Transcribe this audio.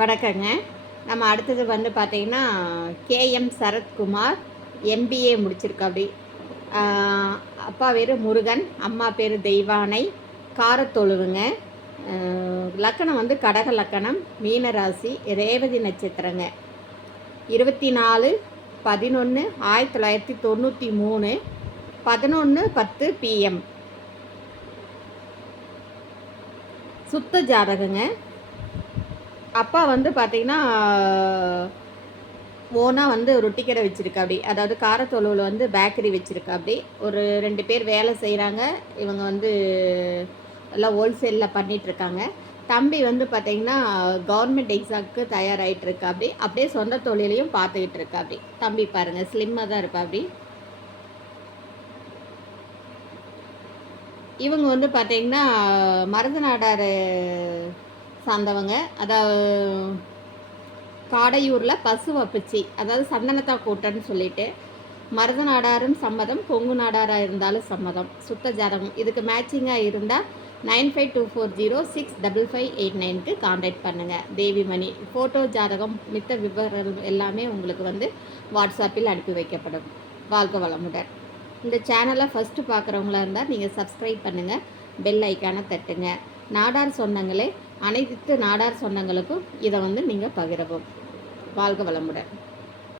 வணக்கங்க. நம்ம அடுத்தது வந்து பார்த்திங்கன்னா கேஎம் சரத்குமார் எம்பிஏ முடிச்சிருக்காப்படி அப்பா பேர் முருகன் அம்மா பேர் தெய்வானை காரத்தொழுவுங்க. லக்கணம் வந்து கடக லக்கணம் மீனராசி ரேவதி நட்சத்திரங்க. இருபத்தி நாலு பதினொன்று ஆயிரத்தி தொள்ளாயிரத்தி தொண்ணூற்றி மூணு பதினொன்று பத்து பிஎம் சுத்த ஜாதகங்க. அப்பா வந்து பார்த்தீங்கன்னா ஓனாக வந்து ரொட்டி கடை வச்சுருக்காப்படி அதாவது காரத்தொழுவில் வந்து பேக்கரி வச்சுருக்காப்படி ஒரு ரெண்டு பேர் வேலை செய்கிறாங்க இவங்க வந்து எல்லாம் ஹோல்சேலில் பண்ணிகிட்ருக்காங்க தம்பி வந்து பார்த்தீங்கன்னா கவர்மெண்ட் எக்ஸாமுக்கு தயாராகிட்டுருக்காப்படி அப்படியே சொந்த தொழிலையும் பார்த்துக்கிட்டு இருக்காப்படி தம்பி பாருங்கள் ஸ்லிம்மாக தான் இருப்பாப்படி இவங்க வந்து பார்த்தீங்கன்னா மருதநாடார் சார்ந்தவங்க. அதாவது காடையூரில் பசு வப்பிச்சி அதாவது சந்தனத்தா கூட்டம்னு சொல்லிட்டு மருதநாடாரும் சம்மதம் கொங்கு நாடாராக இருந்தாலும் சம்மதம். சுத்த ஜாதகம். இதுக்கு மேட்சிங்காக இருந்தால் nine five two four zero six double five eight நைனுக்கு காண்டாக்ட் பண்ணுங்கள் தேவிமணி. ஃபோட்டோ ஜாதகம் மித்த விவரம் எல்லாமே உங்களுக்கு வந்து வாட்ஸ்அப்பில் அனுப்பி வைக்கப்படும். வாழ்க வளமுடன். இந்த சேனலை ஃபஸ்ட்டு பார்க்குறவங்களா இருந்தால் நீங்கள் சப்ஸ்கிரைப் பண்ணுங்கள் பெல் ஐக்கானை தட்டுங்க. நாடார் சொன்னங்களே அனைத்து நாடார் சொந்தங்களுக்கும் இதை வந்து நீங்கள் பகிரவும். வாழ்க வளமுடன்.